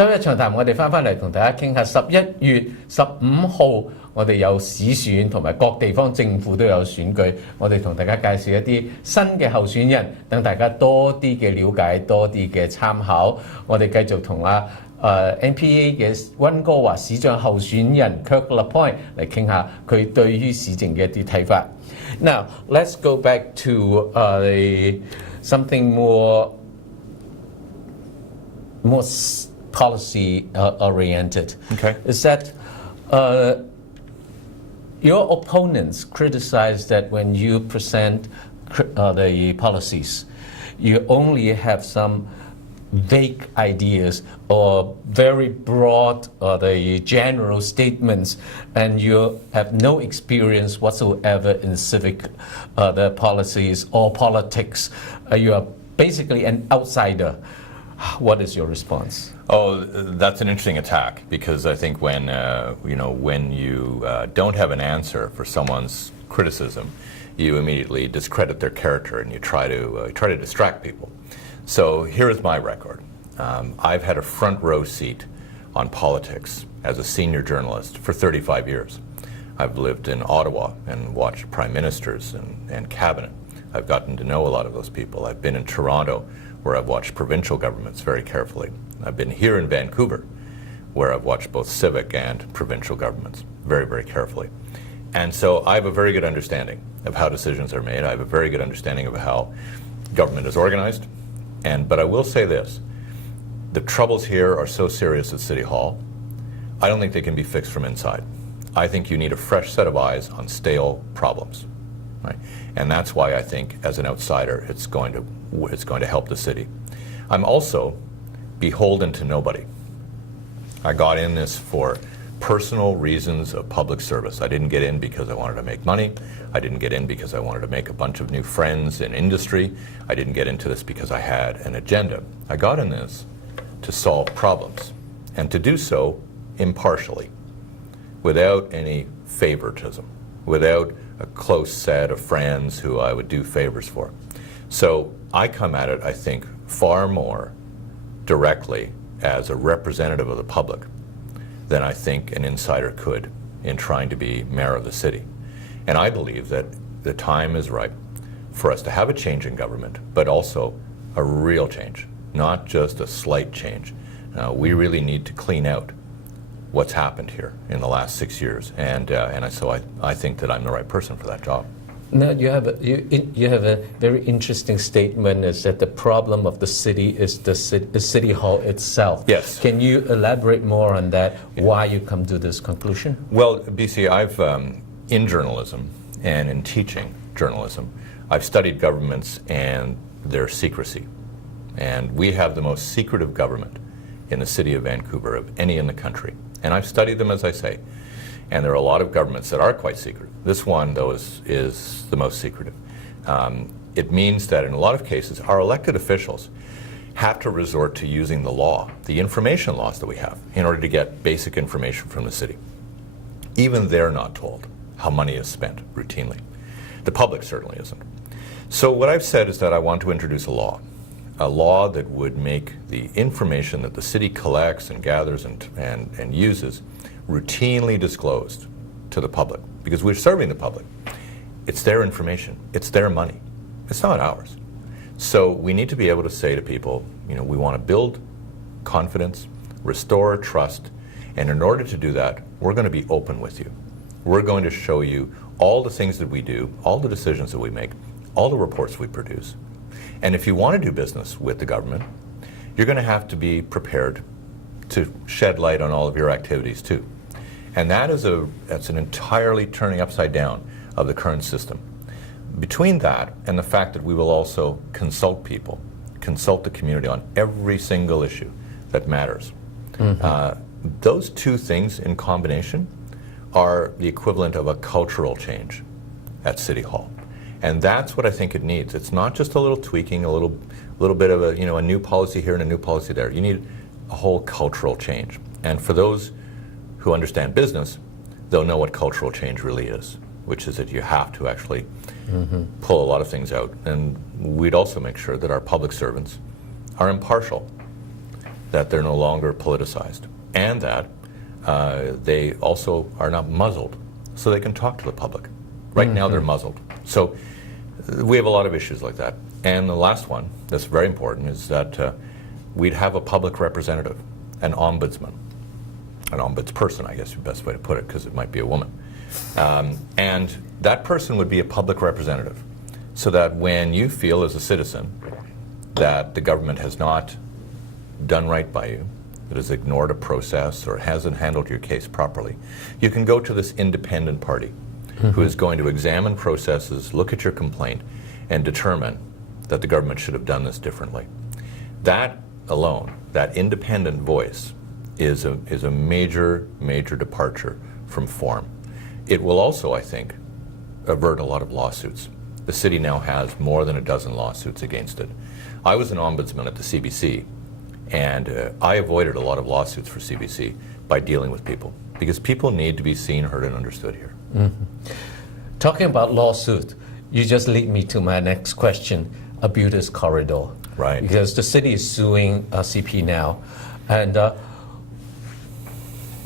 周一長談，我哋翻嚟同大家傾下11月15號，我哋有市選同埋各地方政府都有選舉，我哋同大家介紹一啲新嘅候選人，等大家多啲嘅了解，多啲嘅參考。我哋繼續同NPA 嘅溫哥華市長候選人 Kirk LaPointe 嚟傾下佢對於市政嘅一啲睇法。Now let's go back to something more policy oriented. Okay. Is that your opponents criticize that when you present the policies, you only have some vague ideas or very broad the general statements, and you have no experience whatsoever in civic the policies or politics. You are basically an outsider. What is your response? Oh, that's an interesting attack, because I think when you don't have an answer for someone's criticism, you immediately discredit their character and you try to distract people. So here is my record. I've had a front row seat on politics as a senior journalist for 35 years. I've lived in Ottawa and watched prime ministers and cabinet. I've gotten to know a lot of those people. I've been in Toronto, where I've watched provincial governments very carefully. I've been here in Vancouver, where I've watched both civic and provincial governments very, very carefully. And so I have a very good understanding of how decisions are made. I have a very good understanding of how government is organized. But I will say this, the troubles here are so serious at City Hall, I don't think they can be fixed from inside. I think you need a fresh set of eyes on stale problems. Right? And that's why I think, as an outsider, it's going to help the city. I'm also beholden to nobody. I got in this for personal reasons of public service. I didn't get in because I wanted to make money. I didn't get in because I wanted to make a bunch of new friends in industry. I didn't get into this because I had an agenda. I got in this to solve problems, and to do so impartially, without any favoritism, without a close set of friends who I would do favors for. So I come at it, I think, far more directly as a representative of the public than I think an insider could in trying to be mayor of the city. And I believe that the time is ripe for us to have a change in government, but also a real change, not just a slight change. We really need to clean out what's happened here in the last 6 years, so I think that I'm the right person for that job. Now you have a very interesting statement, is that the problem of the city is the city hall itself. Yes. Can you elaborate more on that? Why you come to this conclusion? Well, BC, I've in journalism and in teaching journalism, I've studied governments and their secrecy, and we have the most secretive government in the city of Vancouver of any in the country. And I've studied them, as I say, and there are a lot of governments that are quite secret. This one, though, is the most secretive. It means that in a lot of cases, our elected officials have to resort to using the law, the information laws that we have, in order to get basic information from the city. Even they're not told how money is spent routinely. The public certainly isn't. So what I've said is that I want to introduce a law that would make the information that the city collects and gathers and uses routinely disclosed to the public, because we're serving the public. It's their information, it's their money, it's not ours. So we need to be able to say to people, we want to build confidence, restore trust, and in order to do that, we're going to be open with you. We're going to show you all the things that we do, all the decisions that we make, all the reports we produce. And if you want to do business with the government, you're going to have to be prepared to shed light on all of your activities too. And that's an entirely turning upside down of the current system. Between that and the fact that we will also consult people, consult the community on every single issue that matters, those two things in combination are the equivalent of a cultural change at City Hall. And that's what I think it needs. It's not just a little tweaking, a little bit of a new policy here and a new policy there. You need a whole cultural change. And for those who understand business, they'll know what cultural change really is, which is that you have to actually pull a lot of things out. And we'd also make sure that our public servants are impartial. that they're no longer politicized, and that they also are not muzzled, so they can talk to the public. Right now they're muzzled. So we have a lot of issues like that. And the last one that's very important is that we'd have a public representative, an ombudsman, an ombudsperson, I guess is the best way to put it, because it might be a woman. And that person would be a public representative, so that when you feel as a citizen that the government has not done right by you, that has ignored a process or hasn't handled your case properly, you can go to this independent party who is going to examine processes, look at your complaint, and determine that the government should have done this differently. That alone, that independent voice, is a major, major departure from form. It will also, I think, avert a lot of lawsuits. The city now has more than a dozen lawsuits against it. I was an ombudsman at the CBC, and I avoided a lot of lawsuits for CBC by dealing with people, because people need to be seen, heard, and understood here. Talking about lawsuit, you just lead me to my next question, Abutis Corridor. Right. Because the city is suing CP now. And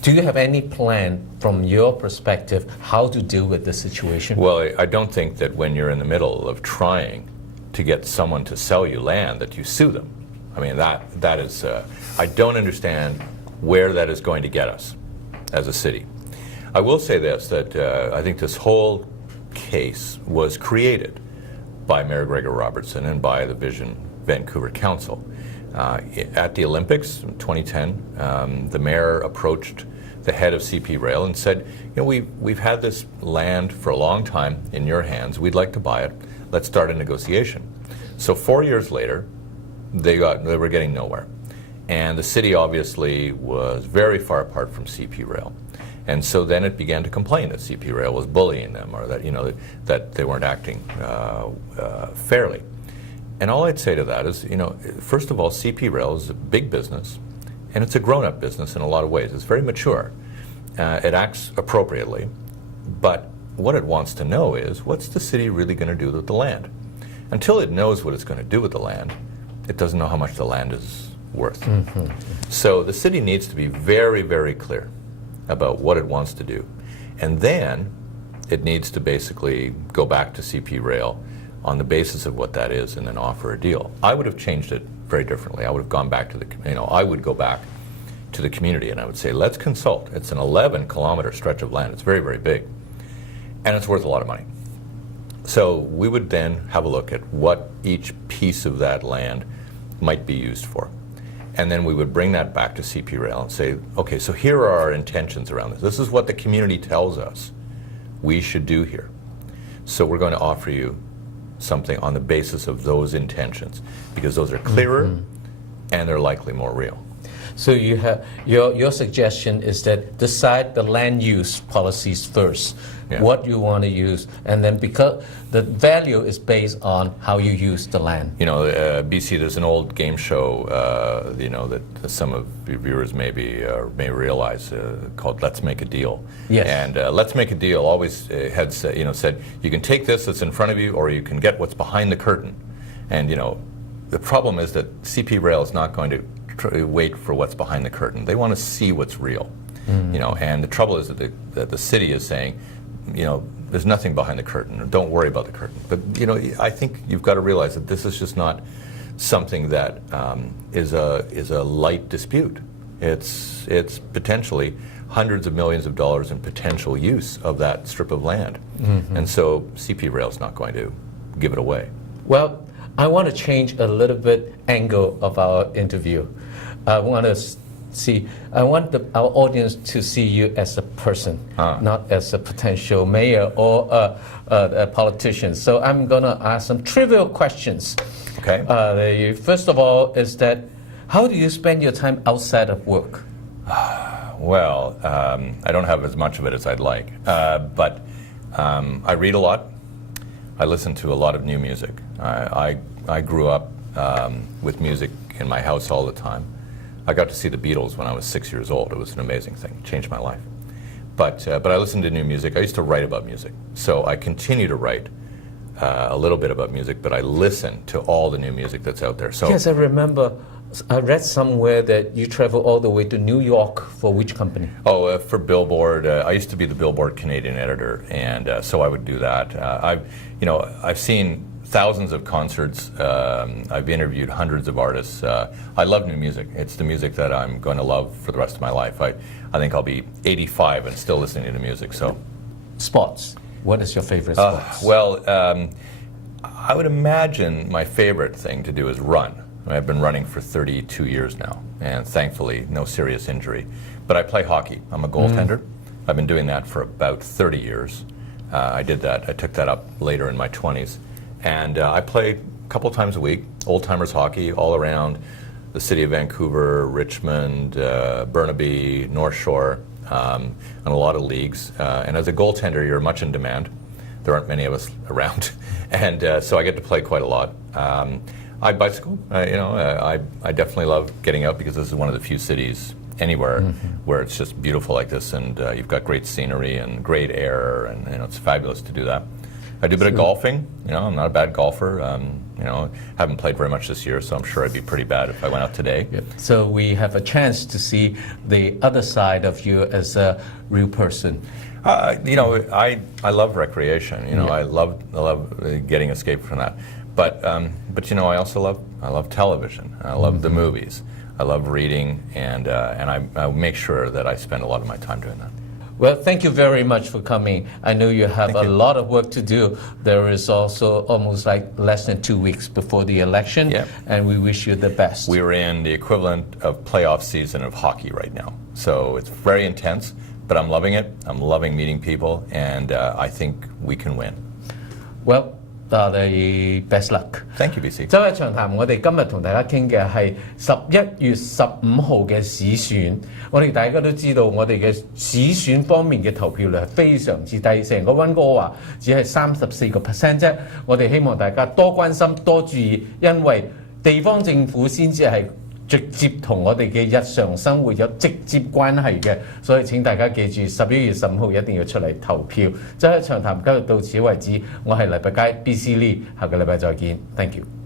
do you have any plan from your perspective how to deal with this situation? Well, I don't think that when you're in the middle of trying to get someone to sell you land that you sue them. I mean, that is, I don't understand where that is going to get us as a city. I will say this, that I think this whole case was created by Mayor Gregor Robertson and by the Vision Vancouver Council. At the Olympics in 2010, the mayor approached the head of CP Rail and said, you know, we've had this land for a long time in your hands. We'd like to buy it. Let's start a negotiation. So 4 years later, they were getting nowhere. And the city obviously was very far apart from CP Rail. And so then it began to complain that CP Rail was bullying them, or that, you know, that they weren't acting fairly. And all I'd say to that is, you know, first of all, CP Rail is a big business, and it's a grown-up business in a lot of ways. It's very mature. It acts appropriately, but what it wants to know is, what's the city really going to do with the land? Until it knows what it's going to do with the land, it doesn't know how much the land is worth. So the city needs to be very, very clear about what it wants to do. And then it needs to basically go back to CP Rail on the basis of what that is and then offer a deal. I would have changed it very differently. I would have gone back to I would go back to the community and I would say, let's consult. It's an 11-kilometer stretch of land. It's very, very big. And it's worth a lot of money. So we would then have a look at what each piece of that land might be used for. And then we would bring that back to CP Rail and say, okay, so here are our intentions around this. This is what the community tells us we should do here. So we're going to offer you something on the basis of those intentions, because those are clearer and they're likely more real. So you have your suggestion is that decide the land use policies first, what you want to use, and then because the value is based on how you use the land. You know, BC, there's an old game show, you know, that some of your viewers may realize called "Let's Make a Deal." Yes. And "Let's Make a Deal" always had said you can take this that's in front of you, or you can get what's behind the curtain. And you know, the problem is that CP Rail is not going to wait for what's behind the curtain. They want to see what's real. You know, and the trouble is that the city is saying, you know, there's nothing behind the curtain. Don't worry about the curtain. But you know, I think you've got to realize that this is just not something that is a light dispute. It's potentially hundreds of millions of dollars in potential use of that strip of land, and so CP Rail is not going to give it away. Well, I want to change a little bit angle of our interview. I want our audience to see you as a person, not as a potential mayor or a politician. So I'm going to ask some trivial questions. Okay. First of all, is that how do you spend your time outside of work? Well, I don't have as much of it as I'd like, but I read a lot. I listen to a lot of new music. I grew up with music in my house all the time. I got to see the Beatles when I was 6 years old. It was an amazing thing. It changed my life. But I listened to new music. I used to write about music. So I continue to write a little bit about music, but I listen to all the new music that's out there. So Yes, I remember. I read somewhere that you travel all the way to New York for which company? for Billboard, I used to be the Billboard Canadian editor, and so I would do that. I've seen thousands of concerts. I've interviewed hundreds of artists. I love new music. It's the music that I'm going to love for the rest of my life. I think I'll be 85 and still listening to music. So, Sports. What is your favorite sports? I would imagine my favorite thing to do is run. I've been running for 32 years now, and thankfully no serious injury. But I play hockey. I'm a goaltender. I've been doing that for about 30 years. I took that up later in my 20s. And I play a couple times a week, old-timers hockey all around the city of Vancouver, Richmond, Burnaby, North Shore, and a lot of leagues. And as a goaltender, you're much in demand. There aren't many of us around. And so I get to play quite a lot. I bicycle. I definitely love getting out because this is one of the few cities anywhere where it's just beautiful like this, and you've got great scenery and great air, and it's fabulous to do that. I do a bit of golfing. I'm not a bad golfer. Haven't played very much this year, so I'm sure I'd be pretty bad if I went out today. Yep. So we have a chance to see the other side of you as a real person. I love recreation. I love getting escape from that. But I also love television. I love the movies. I love reading, and I make sure that I spend a lot of my time doing that. Well, thank you very much for coming. I know you have a lot of work to do. There is also almost like less than 2 weeks before the election, and we wish you the best. We're in the equivalent of playoff season of hockey right now. So it's very intense, but I'm loving it. I'm loving meeting people, and I think we can win. Well, best luck. Thank you, BC. 周一長談，我哋今日同大家傾嘅係11月15號嘅市選。我哋大家都知道，我哋嘅市選方面嘅投票率係非常之低，成個溫哥華只係34% 啫。我哋希望大家多關心、多注意，因為地方政府先至係直接同我哋嘅日常生活有直接關係嘅，所以請大家記住11月15號一定要出嚟投票。周一長談今日到此為止，我係黎伯佳 BC Lee， 下個禮拜再見 ，Thank you。